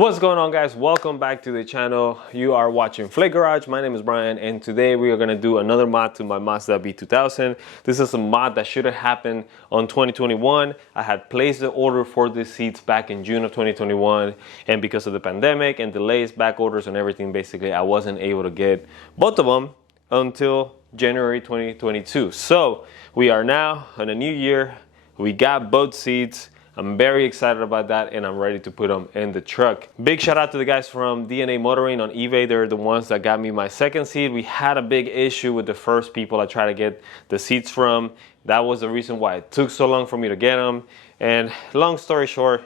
What's going on, guys? Welcome back to the channel. You are watching Flake Garage. My name is Brian, and today we are going to do another mod to my Mazda B2000. This is a mod that should have happened on 2021. I had placed the order for these seats back in June of 2021, and because of the pandemic and delays, back orders and everything, basically I wasn't able to get both of them until January 2022. So we are now in a new year. We got both seats. I'm very excited about that, and I'm ready to put them in the truck. Big shout out to the guys from DNA Motoring on eBay. They're the ones that got me my second seat. We had a big issue with the first people I tried to get the seats from. That was the reason why it took so long for me to get them. And long story short,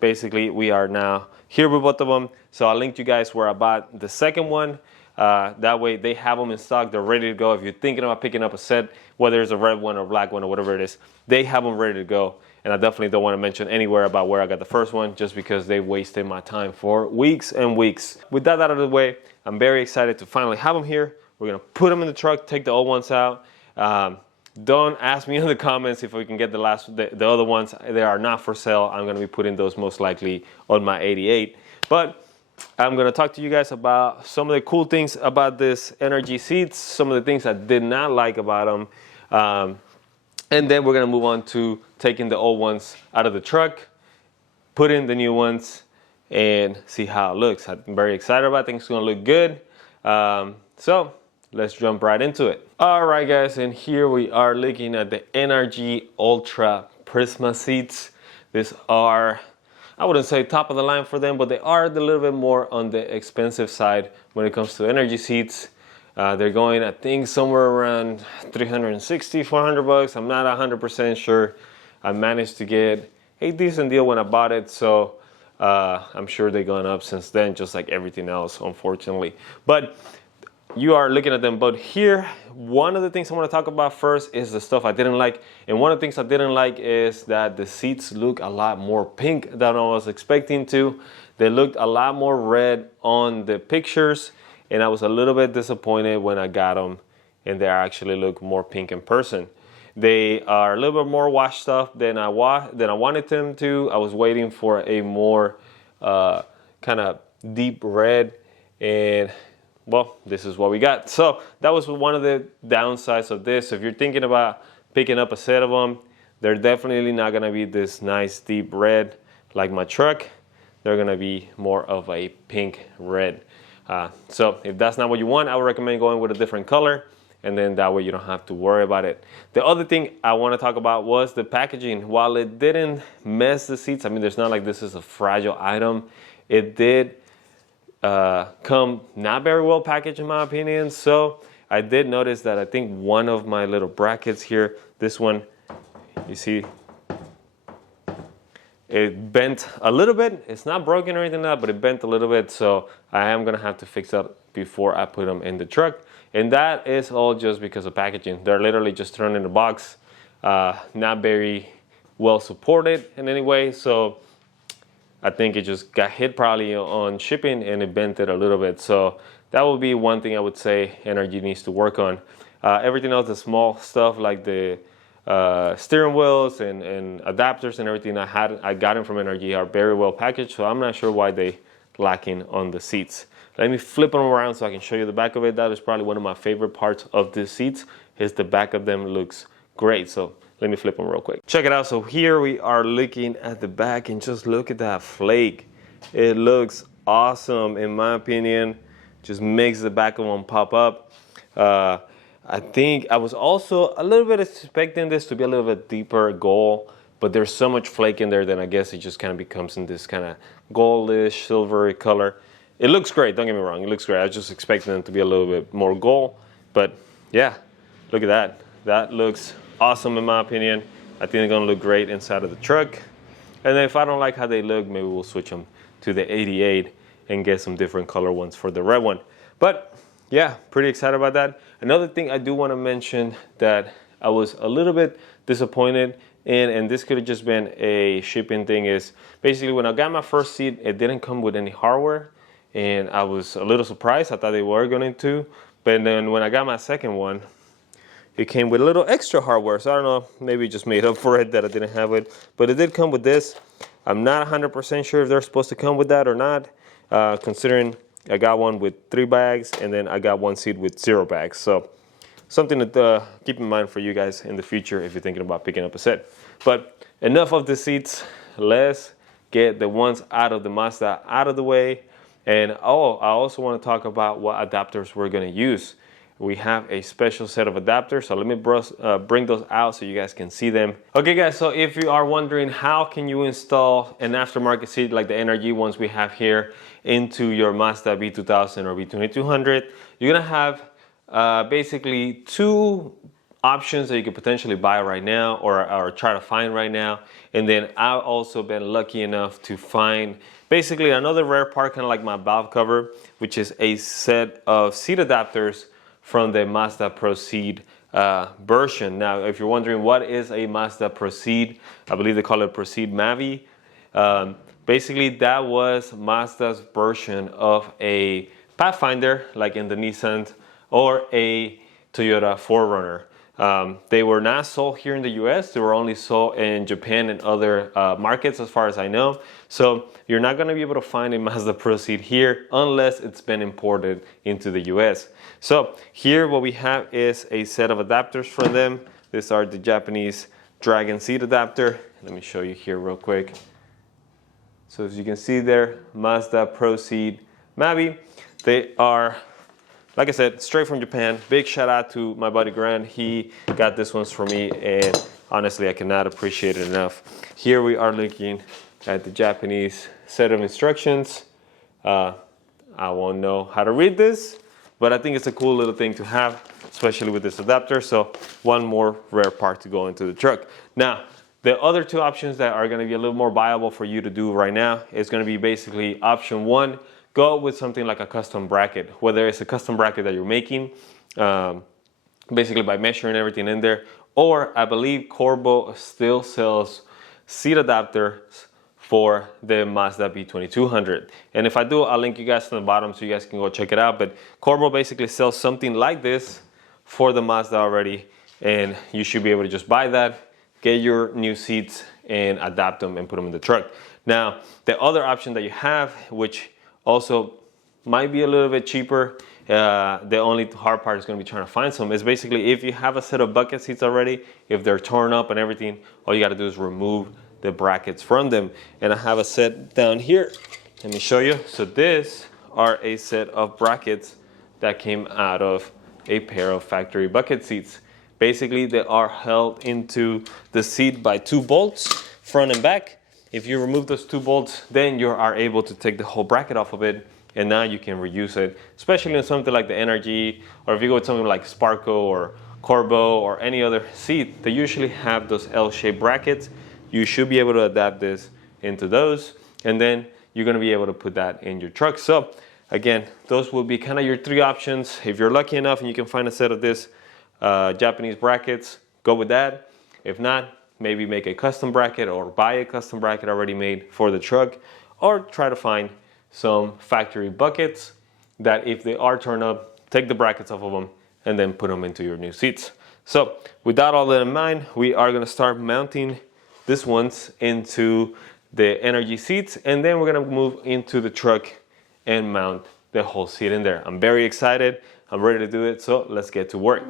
basically we are now here with both of them. So I'll link you guys where I bought the second one. That way they have them in stock. They're ready to go. If you're thinking about picking up a set, whether it's a red one or black one or whatever it is, they have them ready to go. And I definitely don't want to mention anywhere about where I got the first one, just because they wasted my time for weeks and weeks. With that out of the way, I'm very excited to finally have them here. We're going to put them in the truck, take the old ones out. Don't ask me in the comments if we can get the other ones. They are not for sale. I'm going to be putting those most likely on my 88. But I'm going to talk to you guys about some of the cool things about this NRG seats, some of the things I did not like about them. And then we're going to move on to taking the old ones out of the truck, put in the new ones, and see how it looks. I'm very excited about it. I think it's going to look good. So let's jump right into it. All right, guys, and here we are looking at the NRG Ultra Prisma seats. These are, I wouldn't say top of the line for them, but they are a little bit more on the expensive side when it comes to NRG seats. They're going, I think, somewhere around 360, 400 bucks. I'm not 100% sure. I managed to get a decent deal when I bought it, so I'm sure they've gone up since then, just like everything else, unfortunately. But you are looking at them both here. One of the things I want to talk about first is the stuff I didn't like. And one of the things I didn't like is that the seats look a lot more pink than I was expecting to. They looked a lot more red on the pictures, and I was a little bit disappointed when I got them and they actually look more pink in person. They are a little bit more washed up than I wanted them to. I was waiting for a more kind of deep red, and well, this is what we got. So that was one of the downsides of this. If you're thinking about picking up a set of them, they're definitely not gonna be this nice deep red like my truck. They're gonna be more of a pink red. So if that's not what you want, I would recommend going with a different color, and then that way you don't have to worry about it. The other thing I want to talk about was the packaging. While it didn't mess the seats, I mean, there's not like this is a fragile item. It did come not very well packaged in my opinion. So I did notice that I think one of my little brackets here, this one, you see, it bent a little bit. It's not broken or anything like that, but it bent a little bit. So I am gonna have to fix that before I put them in the truck. And that is all just because of packaging. They're literally just thrown in the box, not very well supported in any way. So I think it just got hit probably on shipping and it bent it a little bit. So that would be one thing I would say NRG needs to work on. Everything else, the small stuff like the steering wheels and adapters and everything I got them from NRG are very well packaged, so I'm not sure why they lacking on the seats. Let me flip them around so I can show you the back of it. That is probably one of my favorite parts of the seats, is the back of them looks great. So let me flip them real quick. Check it out. So here we are looking at the back, and just look at that flake. It looks awesome in my opinion. Just makes the back of them pop up. I think I was also a little bit expecting this to be a little bit deeper gold, but there's so much flake in there that I guess it just kind of becomes in this kind of goldish, silvery color. It looks great, don't get me wrong, it looks great. I was just expecting them to be a little bit more gold, but yeah, look at that. That looks awesome in my opinion. I think they're gonna look great inside of the truck. And then if I don't like how they look, maybe we'll switch them to the 88 and get some different color ones for the red one. But yeah, pretty excited about that. Another thing I do want to mention that I was a little bit disappointed in, and this could have just been a shipping thing, is basically when I got my first seat, it didn't come with any hardware, and I was a little surprised. I thought they were going to, but then when I got my second one, it came with a little extra hardware. So I don't know, maybe it just made up for it that I didn't have it, but it did come with this. I'm not 100% sure if they're supposed to come with that or not. considering I got one with 3 bags and then I got one seat with 0 bags. So something to keep in mind for you guys in the future if you're thinking about picking up a set. But enough of the seats. Let's get the ones out of the Mazda out of the way. And I also want to talk about what adapters we're going to use. We have a special set of adapters, so let me bring those out so you guys can see them. Okay guys, so if you are wondering how can you install an aftermarket seat like the NRG ones we have here into your Mazda B2000 or B2200, you're gonna have basically 2 options that you could potentially buy right now or try to find right now. And then I've also been lucky enough to find basically another rare part, kind of like my valve cover, which is a set of seat adapters from the Mazda Proceed version. Now, if you're wondering what is a Mazda Proceed, I believe they call it Proceed Mavi. Basically, that was Mazda's version of a Pathfinder, like in the Nissan, or a Toyota 4Runner. They were not sold here in the US. They were only sold in Japan and other markets as far as I know. So you're not gonna be able to find a Mazda Proceed here unless it's been imported into the US. So here what we have is a set of adapters from them. These are the Japanese Dragon seat adapter. Let me show you here real quick. So as you can see there, Mazda Proceed Mavi. They are, like I said, straight from Japan. Big shout out to my buddy Grant. He got this ones for me and honestly I cannot appreciate it enough. Here we are looking at the Japanese set of instructions. I won't know how to read this, but I think it's a cool little thing to have, especially with this adapter. So one more rare part to go into the truck. Now, the other 2 options that are gonna be a little more viable for you to do right now is gonna be basically option 1, go with something like a custom bracket, whether it's a custom bracket that you're making, basically by measuring everything in there, or I believe Corbo still sells seat adapters for the Mazda B2200. And if I do, I'll link you guys from the bottom so you guys can go check it out. But Corbo basically sells something like this for the Mazda already, and you should be able to just buy that, get your new seats, and adapt them and put them in the truck. Now, the other option that you have, which also might be a little bit cheaper, the only hard part is going to be trying to find some, is basically if you have a set of bucket seats already, if they're torn up and everything, all you got to do is remove the brackets from them. And I have a set down here. Let me show you. So this are a set of brackets that came out of a pair of factory bucket seats. Basically, they are held into the seat by 2 bolts, front and back. If you remove those 2 bolts, then you are able to take the whole bracket off of it, and now you can reuse it, especially in something like the NRG, or if you go with something like Sparco or Corbo or any other seat, they usually have those L-shaped brackets. You should be able to adapt this into those, and then you're gonna be able to put that in your truck. So again, those will be kind of your 3 options. If you're lucky enough and you can find a set of this Japanese brackets, go with that. If not, maybe make a custom bracket or buy a custom bracket already made for the truck, or try to find some factory buckets that if they are turned up, take the brackets off of them and then put them into your new seats. So with that all in mind, we are going to start mounting these ones into the NRG seats, and then we're going to move into the truck and mount the whole seat in there. I'm very excited. I'm ready to do it, so let's get to work.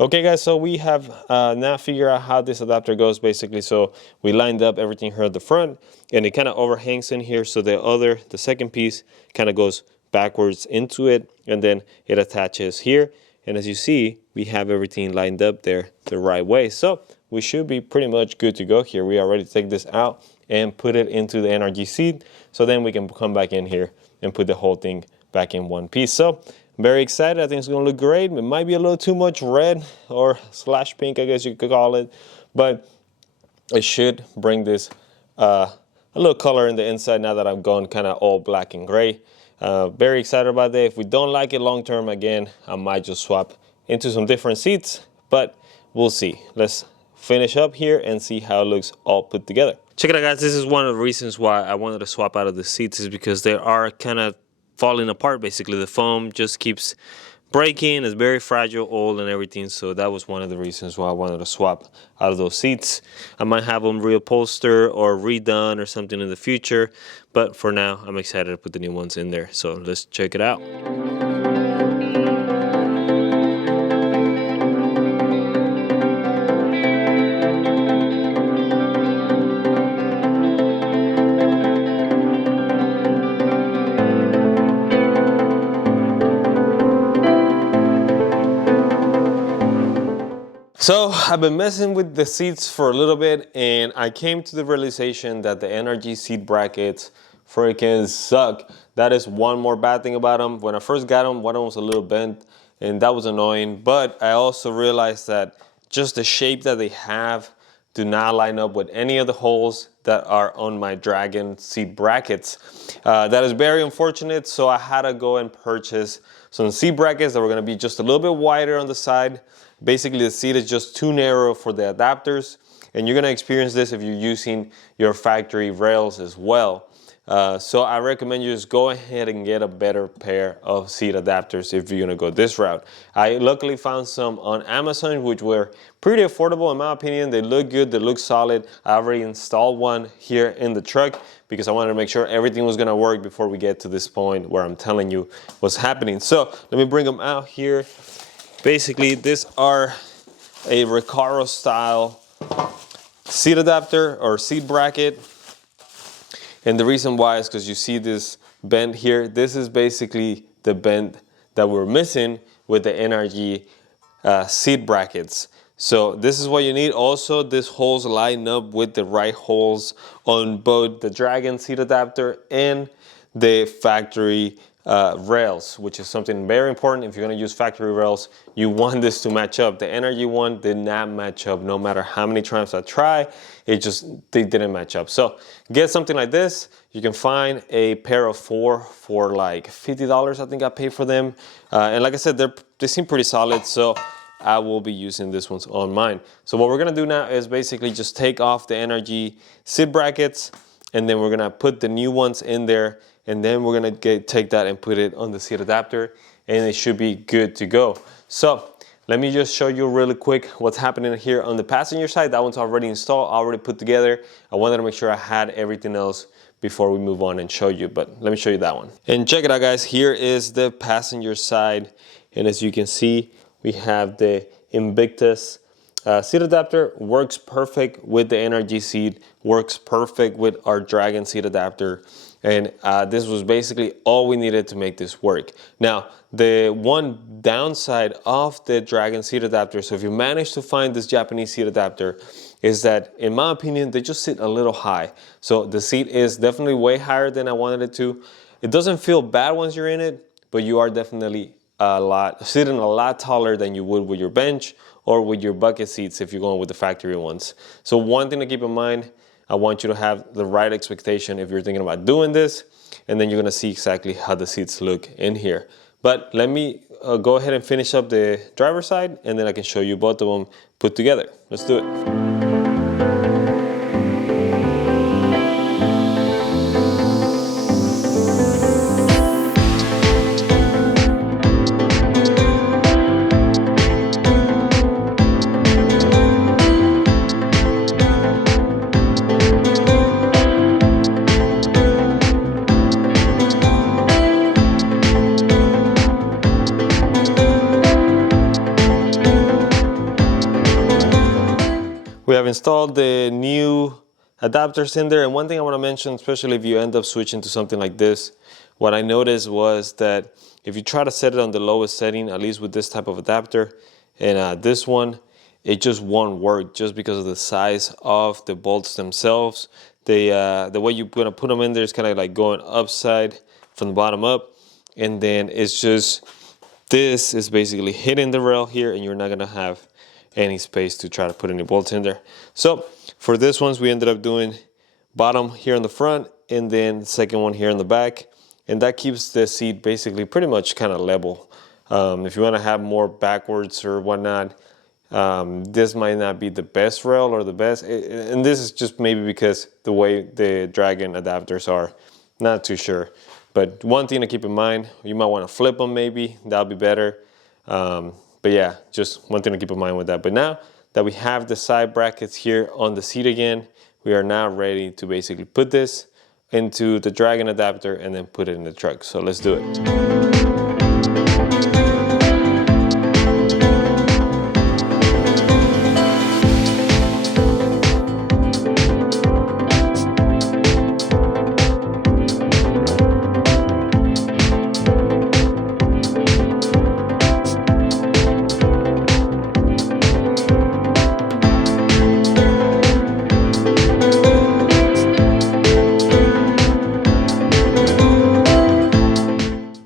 Okay guys, so we have now figured out how this adapter goes basically. So we lined up everything here at the front, and it kind of overhangs in here, so the second piece kind of goes backwards into it, and then it attaches here. And as you see, we have everything lined up there the right way. So we should be pretty much good to go here. We are ready to take this out and put it into the NRG seat, so then we can come back in here and put the whole thing back in one piece. So I'm very excited. I think it's going to look great. It might be a little too much red or slash pink, I guess you could call it, but it should bring this a little color in the inside now that I've gone kind of all black and gray. Very excited about that. If we don't like it long term, again, I might just swap into some different seats, but we'll see. Let's finish up here and see how it looks all put together. Check it out, guys. This is one of the reasons why I wanted to swap out of the seats, is because they are kind of falling apart. Basically, the foam just keeps breaking. It's very fragile, old and everything. So that was one of the reasons why I wanted to swap out of those seats. I might have them reupholstered or redone or something in the future, but for now I'm excited to put the new ones in there. So let's check it out. So I've been messing with the seats for a little bit, and I came to the realization that the NRG seat brackets freaking suck. That is one more bad thing about them. When I first got them, one of them was a little bent, and that was annoying. But I also realized that just the shape that they have do not line up with any of the holes that are on my Dragon seat brackets. That is very unfortunate, so I had to go and purchase some seat brackets that were gonna be just a little bit wider on the side. Basically, the seat is just too narrow for the adapters, and you're gonna experience this if you're using your factory rails as well. So I recommend you just go ahead and get a better pair of seat adapters if you're gonna go this route. I luckily found some on Amazon, which were pretty affordable in my opinion. They look good, they look solid. I already installed one here in the truck because I wanted to make sure everything was gonna work before we get to this point where I'm telling you what's happening. So let me bring them out here. Basically, these are a Recaro style seat adapter or seat bracket. And the reason why is because you see this bend here. This is basically the bend that we're missing with the NRG seat brackets. So this is what you need. Also, these holes line up with the right holes on both the Dragon seat adapter and the factory rails, which is something very important. If you're going to use factory rails, you want this to match up. The NRG one did not match up. No matter how many times I try, they didn't match up. So get something like this. You can find a pair of 4 for like $50. I think I paid for them. And like I said, they seem pretty solid. So I will be using this ones on mine. So what we're going to do now is basically just take off the NRG seat brackets, and then we're going to put the new ones in there. And then we're gonna take that and put it on the seat adapter, and it should be good to go. So let me just show you really quick what's happening here on the passenger side. That one's already installed, already put together. I wanted to make sure I had everything else before we move on and show you, but let me show you that one. And check it out, guys. Here is the passenger side. And as you can see, we have the Invictus seat adapter. Works perfect with the NRG seat, works perfect with our Dragon seat adapter. And this was basically all we needed to make this work. Now, the one downside of the Dragon seat adapter, so if you manage to find this Japanese seat adapter, is that, in my opinion, they just sit a little high. So the seat is definitely way higher than I wanted it to. It doesn't feel bad once you're in it, but you are definitely sitting a lot taller than you would with your bench or with your bucket seats if you're going with the factory ones. So one thing to keep in mind, I want you to have the right expectation if you're thinking about doing this, and then you're gonna see exactly how the seats look in here. But let me go ahead and finish up the driver's side, and then I can show you both of them put together. Let's do it. We have installed the new adapters in there, and one thing I want to mention, especially if you end up switching to something like this, what I noticed was that if you try to set it on the lowest setting, at least with this type of adapter, and this one, it just won't work just because of the size of the bolts themselves. The way you're gonna put them in there is kind of like going upside from the bottom up, and then it's just, this is basically hitting the rail here, and you're not gonna have any space to try to put any bolts in there. So for this ones, we ended up doing bottom here in the front, and then the second one here in the back, and that keeps the seat basically pretty much kind of level. If you want to have more backwards or whatnot, this might not be the best rail or the best, and this is just maybe because the way the Dragon adapters are, not too sure. But one thing to keep in mind, you might want to flip them maybe, that'll be better. But yeah, just one thing to keep in mind with that. But now that we have the side brackets here on the seat again, we are now ready to basically put this into the Dragon adapter and then put it in the truck. So let's do it.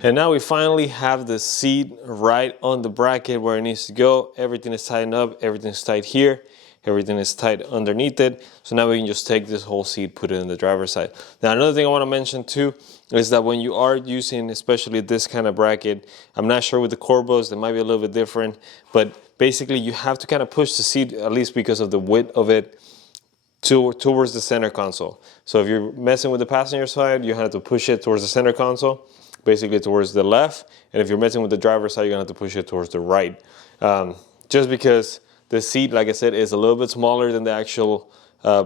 And now we finally have the seat right on the bracket where it needs to go. Everything is tightened up, everything is tight here, everything is tight underneath it. So now we can just take this whole seat, put it in the driver's side. Now another thing I want to mention too is that when you are using especially this kind of bracket, I'm not sure with the Corbos, they might be a little bit different, but basically you have to kind of push the seat, at least because of the width of it, towards the center console. So if you're messing with the passenger side, you have to push it towards the center console, basically towards the left. And if you're messing with the driver's side, you're gonna have to push it towards the right. Just because the seat, like I said, is a little bit smaller than the actual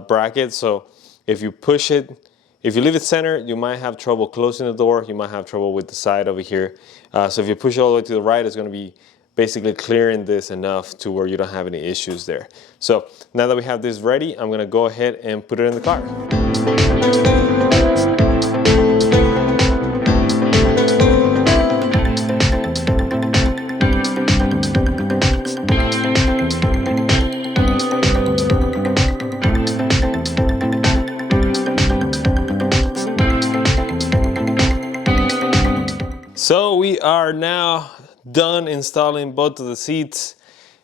bracket. So if you push it, if you leave it center, you might have trouble closing the door. You might have trouble with the side over here. So if you push it all the way to the right, it's gonna be basically clearing this enough to where you don't have any issues there. So now that we have this ready, I'm gonna go ahead and put it in the car. So we are now done installing both of the seats,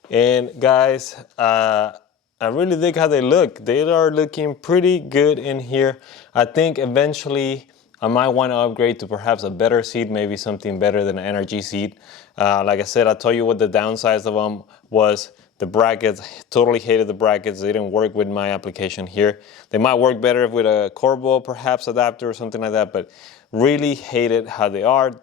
and guys, I really think how they look. They are looking pretty good in here. I think eventually I might want to upgrade to perhaps a better seat, maybe something better than an NRG seat. Like I said, I'll tell you what the downsides of them was. The brackets, totally hated the brackets. They didn't work with my application here. They might work better with a Corbo perhaps adapter or something like that, but really hated how they are.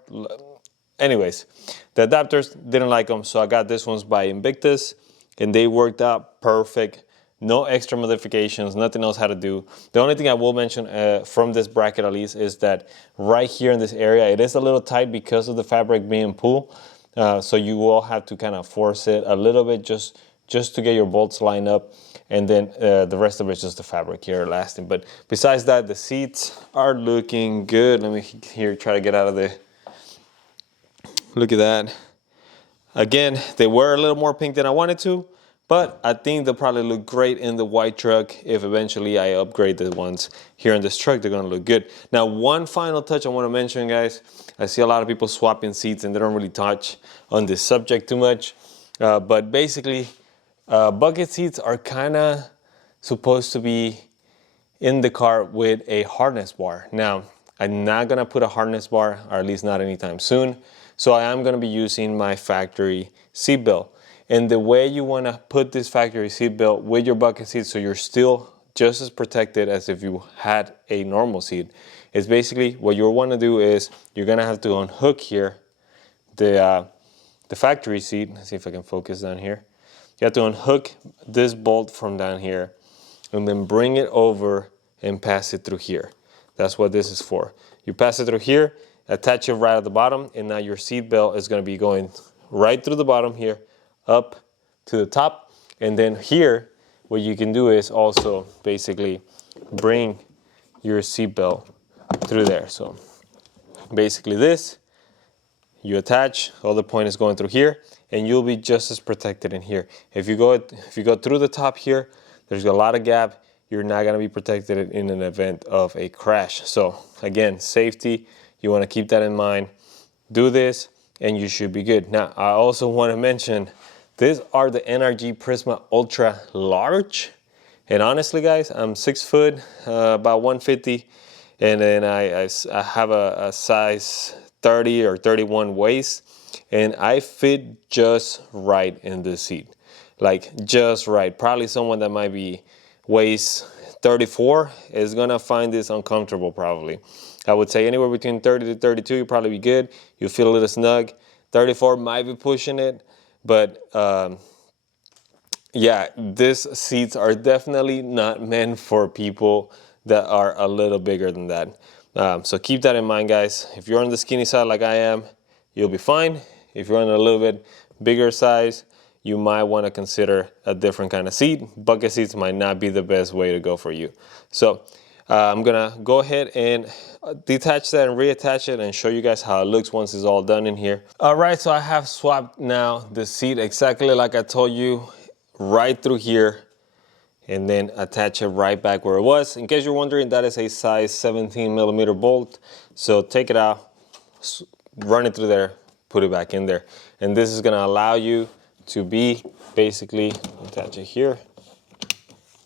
Anyways, the adapters, didn't like them, so I got this ones by Invictus, and they worked out perfect. No extra modifications, nothing else had to do. The only thing I will mention from this bracket at least is that right here in this area, it is a little tight because of the fabric being pulled. So you will have to kind of force it a little bit just to get your bolts lined up. And then the rest of it is just the fabric here lasting. But besides that, the seats are looking good. Let me here try to get out of the... Look at that. Again, they were a little more pink than I wanted to, but I think they'll probably look great in the white truck. If eventually I upgrade the ones here in this truck, they're gonna look good. Now, one final touch I wanna mention, guys. I see a lot of people swapping seats and they don't really touch on this subject too much. But basically, bucket seats are kinda supposed to be in the car with a harness bar. Now, I'm not gonna put a harness bar, or at least not anytime soon. So I am gonna be using my factory seat belt. And the way you wanna put this factory seat belt with your bucket seat so you're still just as protected as if you had a normal seat is basically what you wanna do is you're gonna have to unhook here the factory seat. Let's see if I can focus down here. You have to unhook this bolt from down here and then bring it over and pass it through here. That's what this is for. You pass it through here, attach it right at the bottom, and now your seat belt is gonna be going right through the bottom here, up to the top. And then here, what you can do is also basically bring your seat belt through there. So basically this, you attach, all the point is going through here, and you'll be just as protected in here. If you go through the top here, there's a lot of gap, you're not gonna be protected in an event of a crash. So again, safety, you wanna keep that in mind. Do this and you should be good. Now, I also wanna mention, these are the NRG Prisma Ultra Large. And honestly, guys, I'm 6 foot, about 150. And then I have a size 30 or 31 waist. And I fit just right in this seat. like just right. Probably someone that might be weighs 34 is gonna find this uncomfortable probably. I would say anywhere between 30 to 32, you'll probably be good. You'll feel a little snug. 34 might be pushing it, but yeah, these seats are definitely not meant for people that are a little bigger than that. So keep that in mind, guys. If you're on the skinny side like I am, you'll be fine. If you're on a little bit bigger size, you might want to consider a different kind of seat. Bucket seats might not be the best way to go for you. So I'm gonna go ahead and detach that and reattach it and show you guys how it looks once it's all done in here. All right, so I have swapped now the seat exactly like I told you, right through here, and then attach it right back where it was. In case you're wondering, that is a size 17 millimeter bolt. So take it out, run it through there, put it back in there. And this is gonna allow you to be basically, attach it here,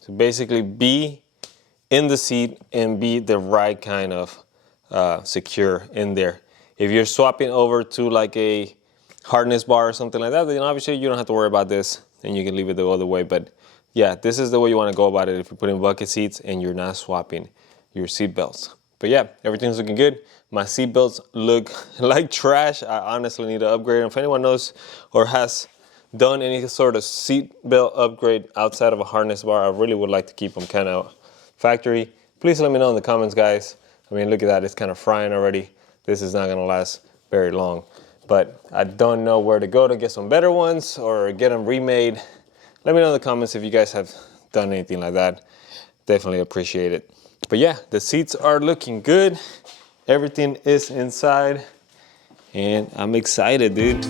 to basically be in the seat and be the right kind of secure in there. If you're swapping over to like a harness bar or something like that, then obviously you don't have to worry about this and you can leave it the other way. But yeah, this is the way you want to go about it if you're putting bucket seats and you're not swapping your seat belts. But yeah, everything's looking good. My seat belts look like trash. I honestly need to upgrade them. If anyone knows or has done any sort of seat belt upgrade outside of a harness bar, I really would like to keep them kind of factory. Please let me know in the comments, guys. I mean, look at that, it's kind of frying already. This is not gonna last very long. But I don't know where to go to get some better ones or get them remade. Let me know in the comments if you guys have done anything like that. Definitely appreciate it. But yeah, the seats are looking good. Everything is inside and I'm excited, dude.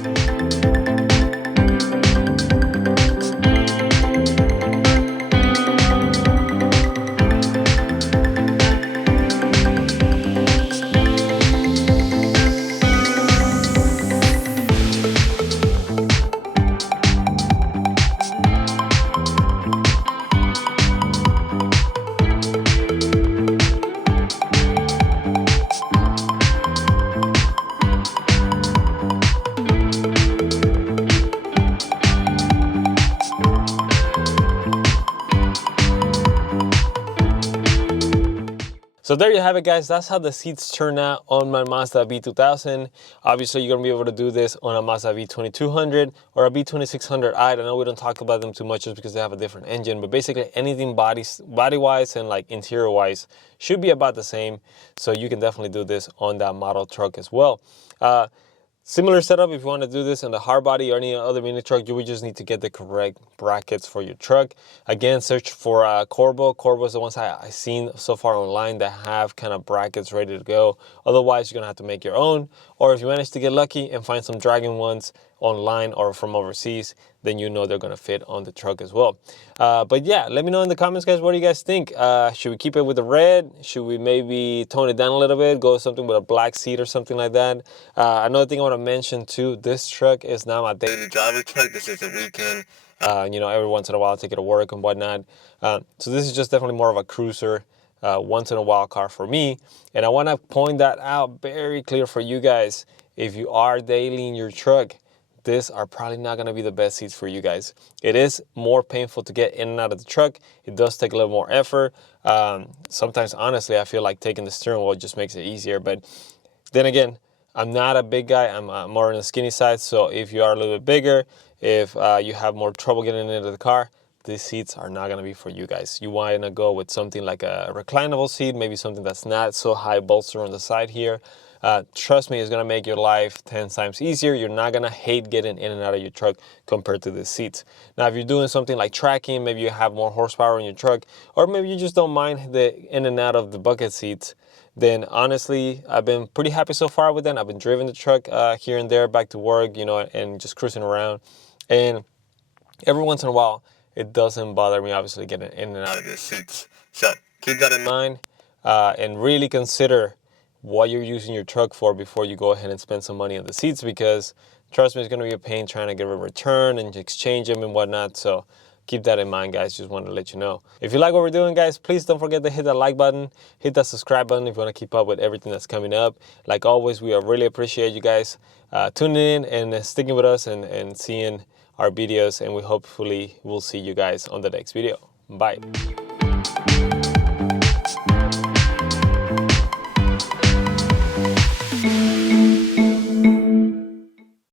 So there you have it, guys. That's how the seats turn out on my Mazda B2000. Obviously, you're going to be able to do this on a Mazda B2200 or a B2600i. I know we don't talk about them too much just because they have a different engine, but basically anything body-wise and like interior-wise should be about the same. So you can definitely do this on that model truck as well. Similar setup if you want to do this in the hard body or any other mini truck, you would just need to get the correct brackets for your truck. Again, search for Corvo. Corvo is the ones I've seen so far online that have kind of brackets ready to go. Otherwise, you're going to have to make your own. Or if you manage to get lucky and find some Dragon ones online or from overseas, then you know they're going to fit on the truck as well. But yeah, let me know in the comments, guys, what do you guys think? Should we keep it with the red? Should we maybe tone it down a little bit, go something with a black seat or something like that? Another thing I want to mention too, this truck is not my daily driver truck. This is a weekend. You know, every once in a while I take it to work and whatnot. So this is just definitely more of a cruiser, once in a while car for me. And I want to point that out very clear for you guys. If you are daily in your truck, these are probably not going to be the best seats for you guys. It is more painful to get in and out of the truck. It does take a little more effort. Sometimes, honestly, I feel like taking the steering wheel just makes it easier. But then again, I'm not a big guy. I'm more on the skinny side. So if you are a little bit bigger, if you have more trouble getting into the car, these seats are not going to be for you guys. You want to go with something like a reclinable seat, maybe something that's not so high bolster on the side here. Trust me, it's going to make your life 10 times easier. You're not going to hate getting in and out of your truck compared to the seats. Now, if you're doing something like tracking, maybe you have more horsepower in your truck, or maybe you just don't mind the in and out of the bucket seats, then honestly, I've been pretty happy so far with them. I've been driving the truck here and there back to work, you know, and just cruising around. And every once in a while, it doesn't bother me, obviously, getting in and out of the seats. So keep that in mind and really consider what you're using your truck for before you go ahead and spend some money on the seats, because trust me, it's going to be a pain trying to get a return and exchange them and whatnot. So keep that in mind, guys. Just wanted to let you know. If you like what we're doing, guys, please don't forget to hit that like button, hit that subscribe button if you want to keep up with everything that's coming up. Like always, we really appreciate you guys tuning in and sticking with us and seeing our videos, and we hopefully will see you guys on the next video. Bye.